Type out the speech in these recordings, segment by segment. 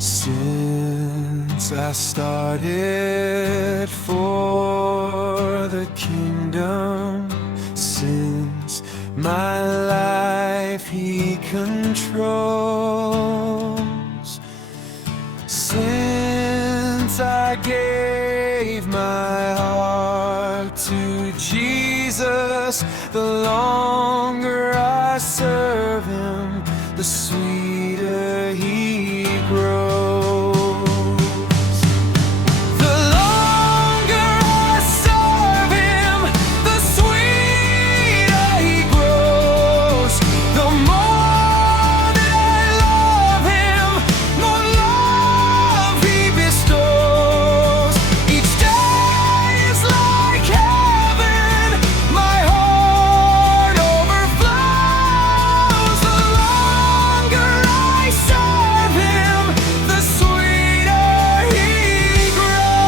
Since I started for the kingdom, since my life He controls, since I gave my heart to Jesus, the longer I serve Him, the sweeter He grows. The longer I serve Him, the sweeter He grows. The more that I love Him, more love He bestows. Each day is like heaven, my heart overflows. The longer I serve Him, the sweeter He grows.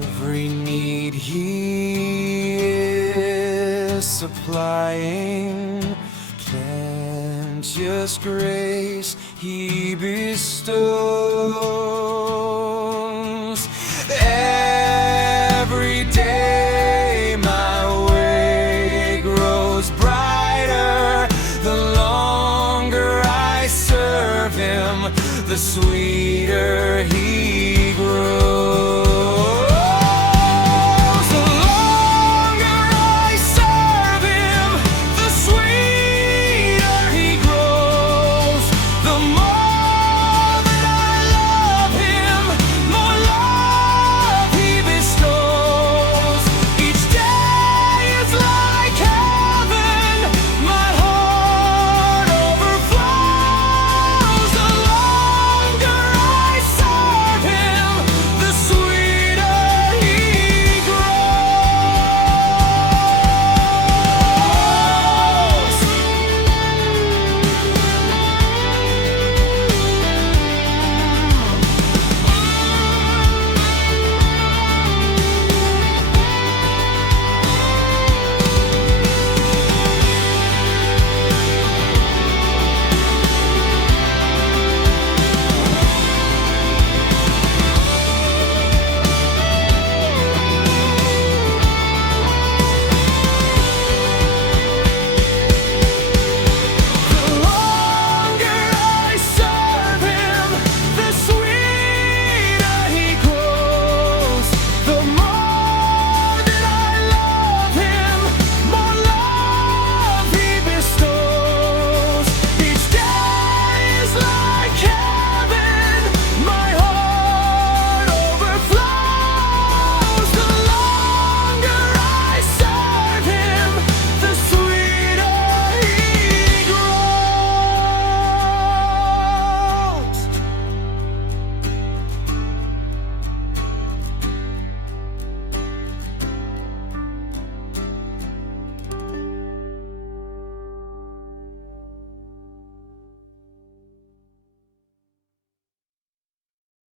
Every need He is supplying, plenteous grace He bestows. Every day my way grows brighter, the longer I serve Him, the sweeter